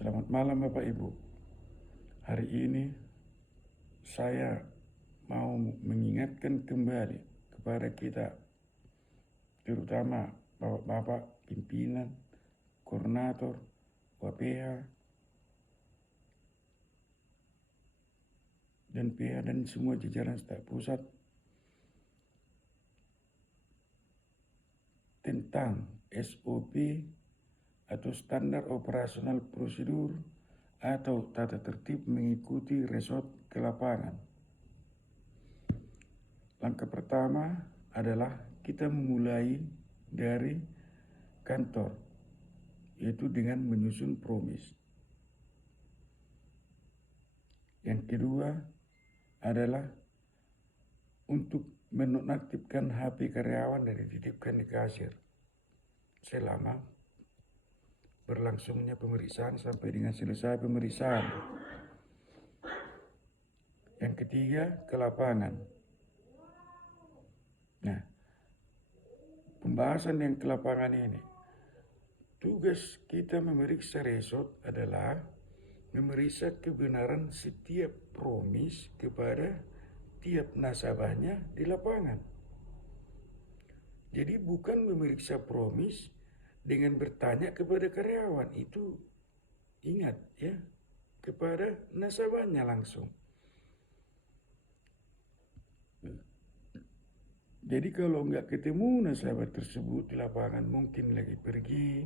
Selamat malam Bapak Ibu. Hari ini saya mau mengingatkan kembali kepada kita, terutama Bapak-Bapak pimpinan, koordinator, WPH, dan PH dan semua jajaran staf pusat tentang SOP atau standar operasional prosedur atau tata tertib mengikuti resort ke lapangan. Langkah pertama adalah kita memulai dari kantor, yaitu dengan menyusun promis. Yang kedua adalah untuk menonaktifkan HP karyawan dan dititipkan di kasir selama berlangsungnya pemeriksaan sampai dengan selesai pemeriksaan. Yang ketiga, ke lapangan. Nah, pembahasan yang ke lapangan ini, tugas kita memeriksa resort adalah memeriksa kebenaran setiap promis kepada tiap nasabahnya di lapangan. Jadi bukan memeriksa promis dengan bertanya kepada karyawan, itu ingat ya, kepada nasabahnya langsung. Jadi kalau nggak ketemu nasabah tersebut di lapangan, mungkin lagi pergi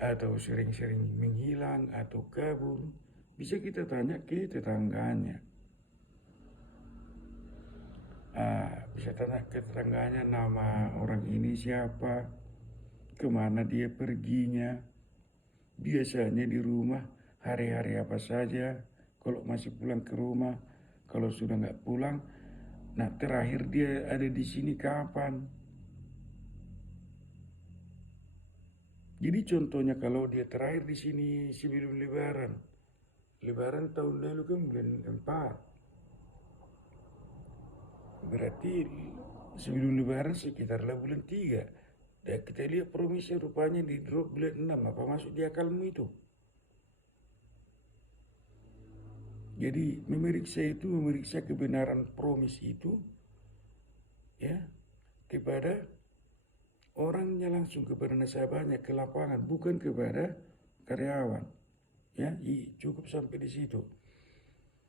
atau sering-sering menghilang atau kabur, bisa kita tanya ke tetangganya. Bisa tanya ke tetangganya, nama orang ini siapa, kemana dia perginya, biasanya di rumah hari-hari apa saja, kalau masih pulang ke rumah, kalau sudah nggak pulang, nah terakhir dia ada di sini kapan. Jadi contohnya kalau dia terakhir di sini sebelum Lebaran tahun lalu kan bulan 4, berarti sebelum Lebaran sekitarlah bulan 3. Dan kita lihat promisnya rupanya di drop bulan 6, apa masuk di akalmu itu? Jadi memeriksa kebenaran promis itu ya kepada orangnya langsung, kepada nasabahnya ke lapangan, bukan kepada karyawan. Ya, cukup sampai di situ.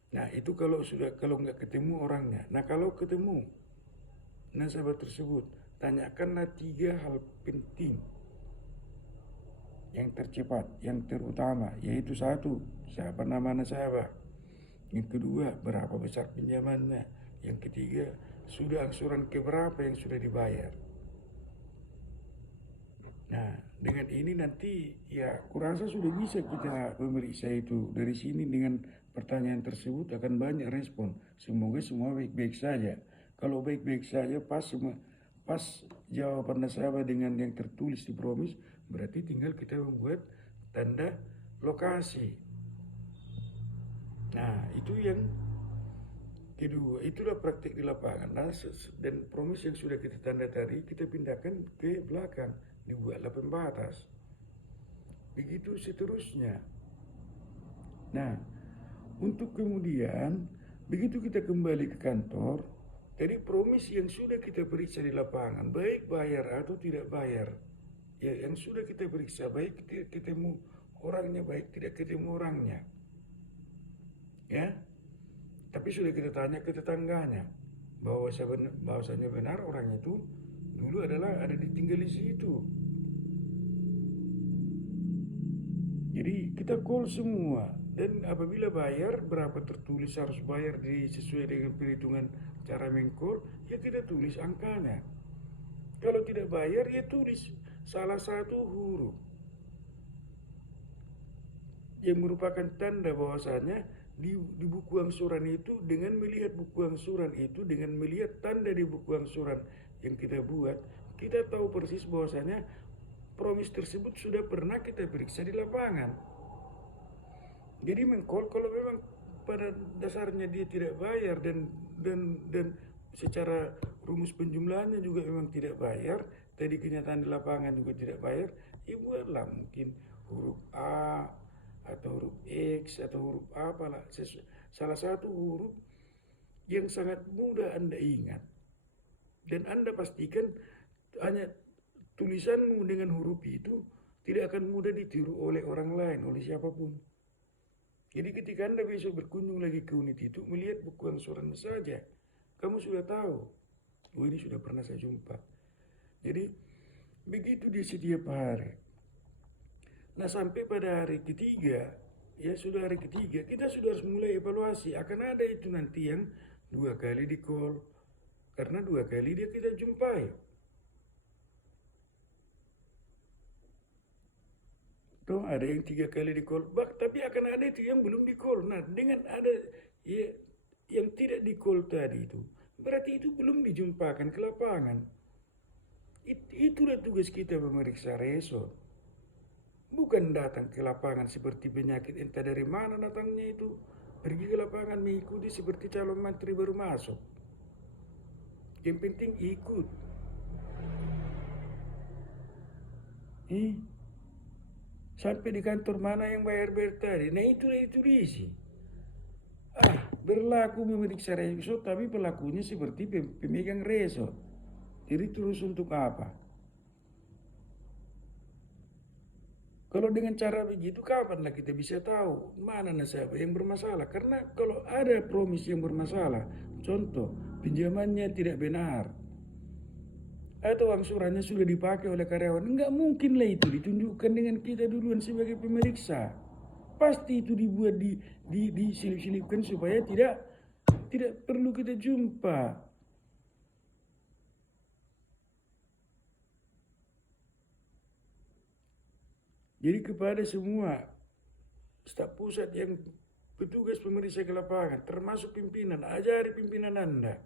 Nah, itu kalau nggak ketemu orangnya. Nah, kalau ketemu nasabah tersebut, tanyakanlah 3 hal penting yang tercepat, yang terutama, yaitu 1, siapa nama nasabah. Yang kedua, berapa besar pinjamannya. Yang ketiga, sudah angsuran keberapa yang sudah dibayar. Nah, dengan ini nanti ya kurasa sudah bisa kita memeriksa itu. Dari sini dengan pertanyaan tersebut akan banyak respon. Semoga semua baik-baik saja. Kalau baik-baik saja pas jawaban nasabah dengan yang tertulis di promis, berarti tinggal kita membuat tanda lokasi. Nah, itu yang kedua, itulah praktik di lapangan. Nah, dan promis yang sudah kita tanda tadi kita pindahkan ke belakang, dibuatlah pembatas. Begitu seterusnya. Nah, untuk kemudian begitu kita kembali ke kantor, jadi promis yang sudah kita periksa di lapangan, baik bayar atau tidak bayar, ya yang sudah kita periksa, baik tidak ketemu orangnya, baik tidak ketemu orangnya, ya, tapi sudah kita tanya ke tetangganya bahwasanya benar orang itu dulu ada ditinggal di situ. Jadi kita call semua, dan apabila bayar berapa tertulis harus bayar sesuai dengan perhitungan cara mengcall, ya kita tulis angkanya. Kalau tidak bayar ya tulis salah satu huruf yang merupakan tanda bahwasanya di buku angsuran itu, dengan melihat buku angsuran itu, dengan melihat tanda di buku angsuran yang kita buat, kita tahu persis bahwasanya promis tersebut sudah pernah kita periksa di lapangan. Jadi mengcall kalau memang pada dasarnya dia tidak bayar dan secara rumus penjumlahannya juga memang tidak bayar, tadi kenyataan di lapangan juga tidak bayar, ya buatlah mungkin huruf A atau huruf X atau huruf apalah, salah satu huruf yang sangat mudah Anda ingat. Dan Anda pastikan hanya tulisanmu dengan huruf itu tidak akan mudah ditiru oleh orang lain, oleh siapapun. Jadi ketika Anda besok berkunjung lagi ke unit itu, melihat buku angsuran saja, kamu sudah tahu, oh ini sudah pernah saya jumpa. Jadi begitu di setiap hari. Nah sampai pada hari ketiga, ya sudah hari ketiga, kita sudah harus mulai evaluasi. Akan ada itu nanti yang 2 kali di call, karena 2 kali dia kita jumpai. Tuh ada yang 3 kali di call, tapi akan ada itu yang belum di call. Nah dengan ada ya, yang tidak di call tadi itu, berarti itu belum dijumpakan ke lapangan. Itulah tugas kita memeriksa resort. Bukan datang ke lapangan seperti penyakit entah dari mana datangnya itu. Pergi ke lapangan mengikuti seperti calon menteri baru masuk. Yang penting ikut. Sampai di kantor mana yang bayar tadi. Nah itulah itu diisi. Berlaku memeriksa resort tapi pelakunya seperti pemegang resort. Jadi terus untuk apa? Kalau dengan cara begitu kapanlah kita bisa tahu mana nasabah yang bermasalah? Karena kalau ada promis yang bermasalah, contoh pinjamannya tidak benar atau angsurannya sudah dipakai oleh karyawan, enggak mungkin lah itu ditunjukkan dengan kita duluan sebagai pemeriksa. Pasti itu dibuat disilip-silipkan supaya tidak perlu kita jumpa. Jadi kepada semua staf pusat yang petugas pemeriksa ke lapangan, termasuk pimpinan, ajari pimpinan Anda.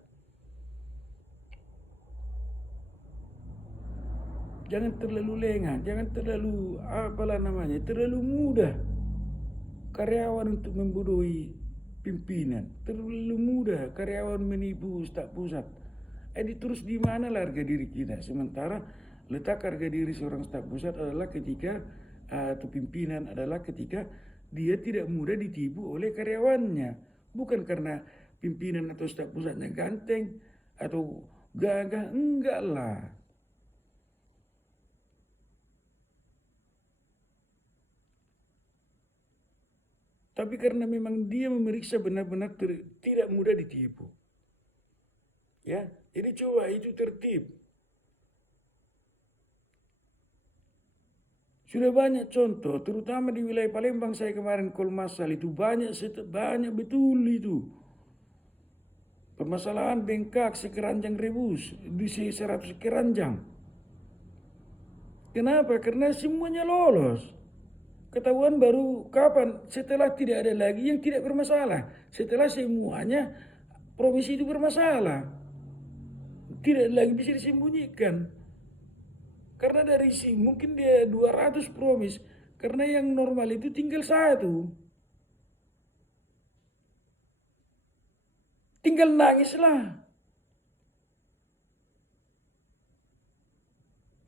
Jangan terlalu lengah, jangan terlalu terlalu mudah karyawan untuk membodohi pimpinan. Terlalu mudah karyawan menipu staf pusat. Terus di mana harga diri kita? Sementara letak harga diri seorang staf pusat adalah ketika atau pimpinan adalah ketika dia tidak mudah ditipu oleh karyawannya. Bukan karena pimpinan atau staf pusatnya ganteng atau gagah, enggak lah. Tapi karena memang dia memeriksa benar-benar tidak mudah ditipu. Ya, jadi coba itu tertib. Sudah banyak contoh, terutama di wilayah Palembang saya kemarin call masal itu banyak betul itu. Permasalahan bengkak sekeranjang rebus, di 100 keranjang. Kenapa? Karena semuanya lolos. Ketahuan baru kapan? Setelah tidak ada lagi yang tidak bermasalah. Setelah semuanya promisi itu bermasalah. Tidak lagi bisa disembunyikan. Karena dari SIM mungkin dia 200 promis. Karena yang normal itu tinggal 1. Tinggal nangislah.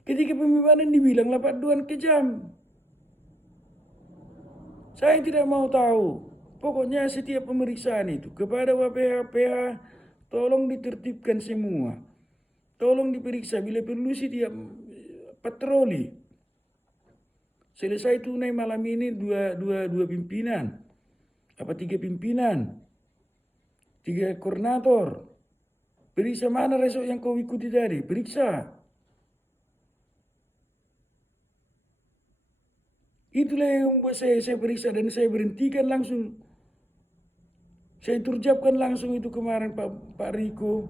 Ketika pembebanan dibilang 82 kejam. Saya tidak mau tahu. Pokoknya setiap pemeriksaan itu kepada WPH, tolong ditertibkan semua. Tolong diperiksa bila perlu setiap patroli. Selesai tunai malam ini dua pimpinan. 3 pimpinan. 3 koordinator. Periksa mana resort yang kau ikuti tadi. Periksa. Itulah yang membuat saya periksa dan saya berhentikan langsung. Saya turjapkan langsung itu kemarin Pak Riko.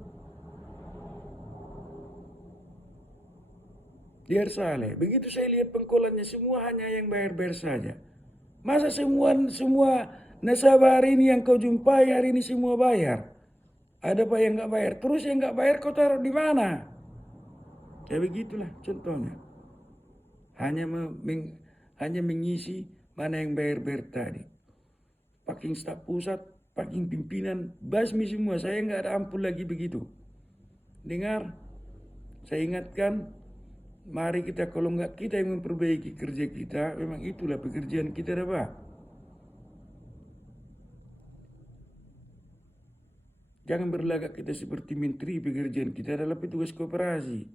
Biar Saleh. Begitu saya lihat pengkolannya semua hanya yang bayar-bayar saja. Masa semua nasabah hari ini yang kau jumpai hari ini semua bayar? Ada Pak yang nggak bayar. Terus yang nggak bayar kau taruh di mana? Ya begitulah contohnya. Hanya mengisi mana yang bayar-bayar tadi. Packing staf pusat, packing pimpinan, basmi semua. Saya nggak ada ampun lagi begitu. Dengar, saya ingatkan. Mari kita kalau enggak kita yang memperbaiki kerja kita, memang itulah pekerjaan kita, Pak. Jangan berlagak kita seperti menteri, pekerjaan kita adalah petugas koperasi.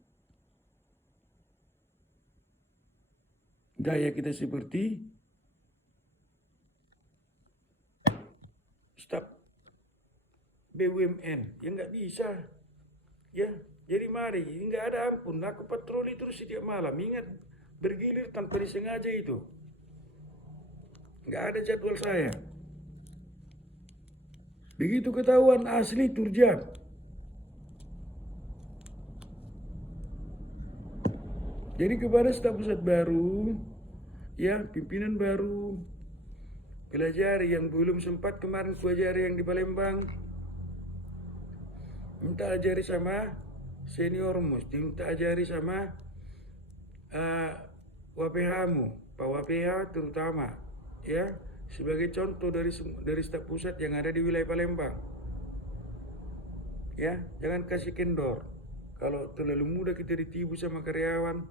Gaya kita seperti staf BUMN, ya nggak bisa. Ya, jadi mari, nggak ada ampun. Aku patroli terus setiap malam. Ingat, bergilir tanpa disengaja itu. Nggak ada jadwal saya. Begitu ketahuan asli turjam. Jadi kepada staf pusat baru, ya pimpinan baru, pelajari yang belum sempat kemarin pelajari yang di Palembang, minta ajari sama seniormu, minta ajari sama WPH-mu, Pak WPH terutama, ya sebagai contoh dari staf pusat yang ada di wilayah Palembang. Ya, jangan kasih kendor. Kalau terlalu mudah kita ditipu sama karyawan,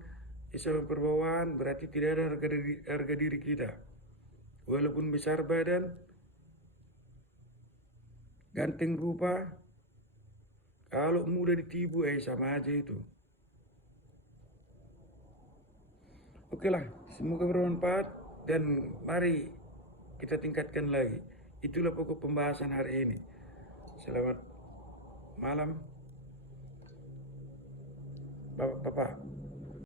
sama perbawaan, berarti tidak ada harga diri kita. Walaupun besar badan, ganteng rupa, kalau mudah ditipu, sama aja itu. Oke lah, semoga bermanfaat dan mari kita tingkatkan lagi. Itulah pokok pembahasan hari ini. Selamat malam, Bapak-bapak.